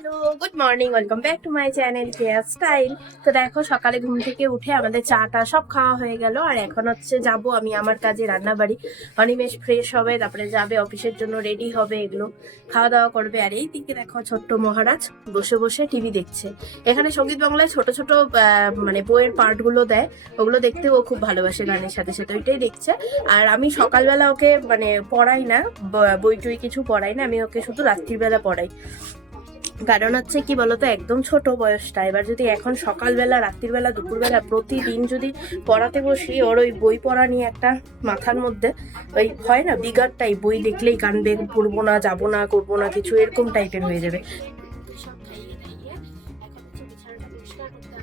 Hello good morning welcome back to my channel Care Style তো দেখো, সকালে ঘুম থেকে উঠে আমাদের চাটা সব খাওয়া হয়ে গেল। আর এখন হচ্ছে যাব আমি আমার কাজে রান্না রান্নাবাড়ি অনিমেষ ফ্রেশ হবে, তারপরে যাবে অফিসের জন্য রেডি হবে এগুলো। খাওয়া দাওয়া করবে। আর এই দিকে দেখো, ছোট্ট মহারাজ বসে বসে টিভি দেখছে। এখানে সংগীত বাংলায় ছোট ছোট মানে বইয়ের পার্টগুলো দেয়। ওগুলো দেখতে ও খুব ভালোবাসে গানের সাথে সাথে, ওইটাই দেখছে। আর আমি সকালবেলা ওকে মানে পড়াই না বই টই কিছু পড়াই না, আমি ওকে শুধু রাত্রিবেলা পড়াই। কারণ হচ্ছে কি বলতো, একদম ছোট বয়সটা। এবার যদি এখন সকালবেলা, রাত্রিবেলা, দুপুরবেলা প্রতিদিন যদি পড়াতে বসি, ওর ওই বই পড়া নিয়ে একটা মাথার মধ্যে, ওই হয় না বিগার টাইপ বই দেখলেই কানবে পড়ব না, যাব না, করব না, কিছু এরকম টাইপের হয়ে যাবে।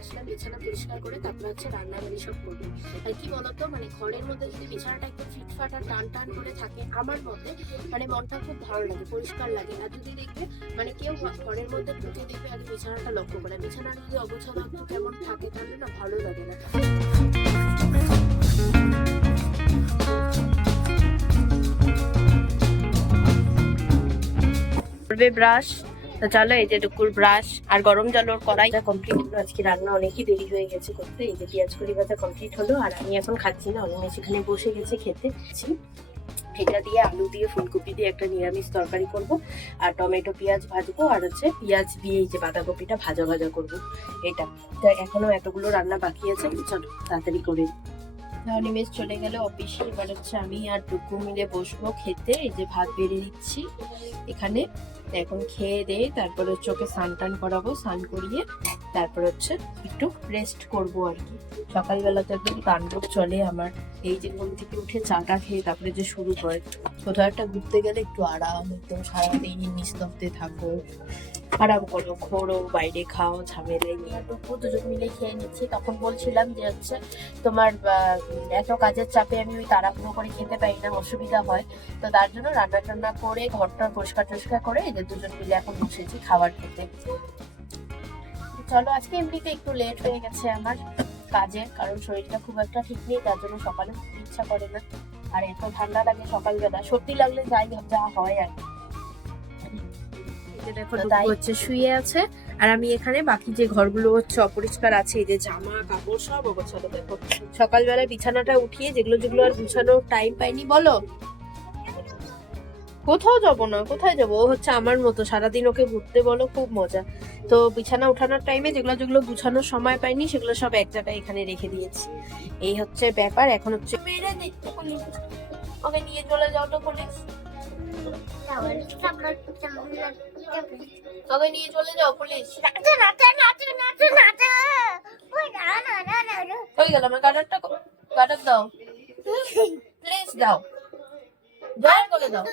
আসলাম, বিছানা পরিষ্কার করে তারপর হচ্ছে রান্না বাড়ি সব করব। আর কি বলতো মানে ঘরের মধ্যে যদি বিছানাটা একটু ফিটফাট আর টান টান করে থাকে, আমার মতে মানে মনটা খুব ভালো লাগে, পরিষ্কার লাগে। আর যদি দেখবে মানে কেউ ঘরের মধ্যে ঢুকে দেখবে আগে বিছানাটা লক্ষ্য করে, বিছানা যদি অগোছালো কেমন থাকে, তাহলে না ভালো লাগে না। ব্রাশ তো চলো এই যে দুপুর ব্রাশ আর গরম জল ওর কড়াইটা কমপ্লিট হলো। আজকে রান্না অনেকই দেরি হয়ে গেছে করতে। এই যে পেঁয়াজ কলি ভাজা কমপ্লিট হলো আর আমি এখন খাচ্ছি না। অনিমেষ এখানে বসে গেছে খেতে। এটা দিয়ে আলু দিয়ে ফুলকপি দিয়ে একটা নিরামিষ তরকারি করব। আর টমেটো, পেঁয়াজ ভাজবো আর হচ্ছে পেঁয়াজ দিয়ে এই যে বাঁধাকপিটা ভাজা ভাজা করব। এটা। তো এখনও এতগুলো রান্না বাকি আছে। চলো, তাড়াতাড়ি করে। অনিমেষ চলে গেলে অফিসে এবার হচ্ছে আমি আর টুকু মিলে বসবো খেতে। এই যে ভাত বেড়ে দিচ্ছি এখানে। এখন খেয়ে দিয়ে তারপরে চোখে সান স্নান টান করাবো স্নান করিয়ে তারপর হচ্ছে একটু রেস্ট করব আর কি। সকালবেলা তো একদম তাণ্ডব চলে আমার। এই যে ঘুম থেকে উঠে চাটা খেয়ে তারপরে যে শুরু করে, কোথাও একটা ঘুরতে গেলে একটু আরাম একদম সারাদিন নিস্তব্ধে থাকো, আরাম করো, ঘোরো, বাইরে খাও ঝামেলায় নিয়ে দুজন মিলে খেয়ে নিচ্ছি। তখন বলছিলাম যে হচ্ছে তোমার এত কাজের চাপে আমি ওই তাড়াহুড়ো করে খেতে পারি না, অসুবিধা হয়। তো তার জন্য রান্না টান্না করে ঘরটা পরিষ্কার টরিষ্কার করে যে দুজন মিলে এখন বসেছি খাবার খেতে। চলো আজকে এমনিতে একটু লেট হয়ে গেছে আমার কাজে কারণ শরীরটা খুব একটা ঠিক নেই তার জন্য সকালে ইচ্ছা করে না। আর এত ঠান্ডা লাগে সকালবেলা সর্দি লাগলে যাই যা হয় আর হচ্ছে শুয়ে আছে আর আমি এখানে বাকি যে ঘরগুলো হচ্ছে অপরিষ্কার আছে এই যে জামা কাপড় সব অগোছালো দেখো। সকালবেলা বিছানাটা উঠিয়ে যেগুলো যেগুলো আর গুছানোর টাইম পাইনি বলো? কোথাও যাব না কোথায় যাব? ও হচ্ছে আমার মতো সারাদিন ওকে ঘুরতে বলো খুব মজা। তো বিছানা উঠানোর টাইমে যেগুলো যেগুলো গুছানোর সময় পাইনি সেগুলো সব এক জায়গায় এখানে রেখে দিয়েছি। এই হচ্ছে ব্যাপার এখন হচ্ছে ওকে নিয়ে চলে যাও তো নিয়ে চলে যাও পুলিশ হয়ে গেল আমার গার্ডারটা গার্ডার দাও। প্লিজ দাও। জয় করে দাও।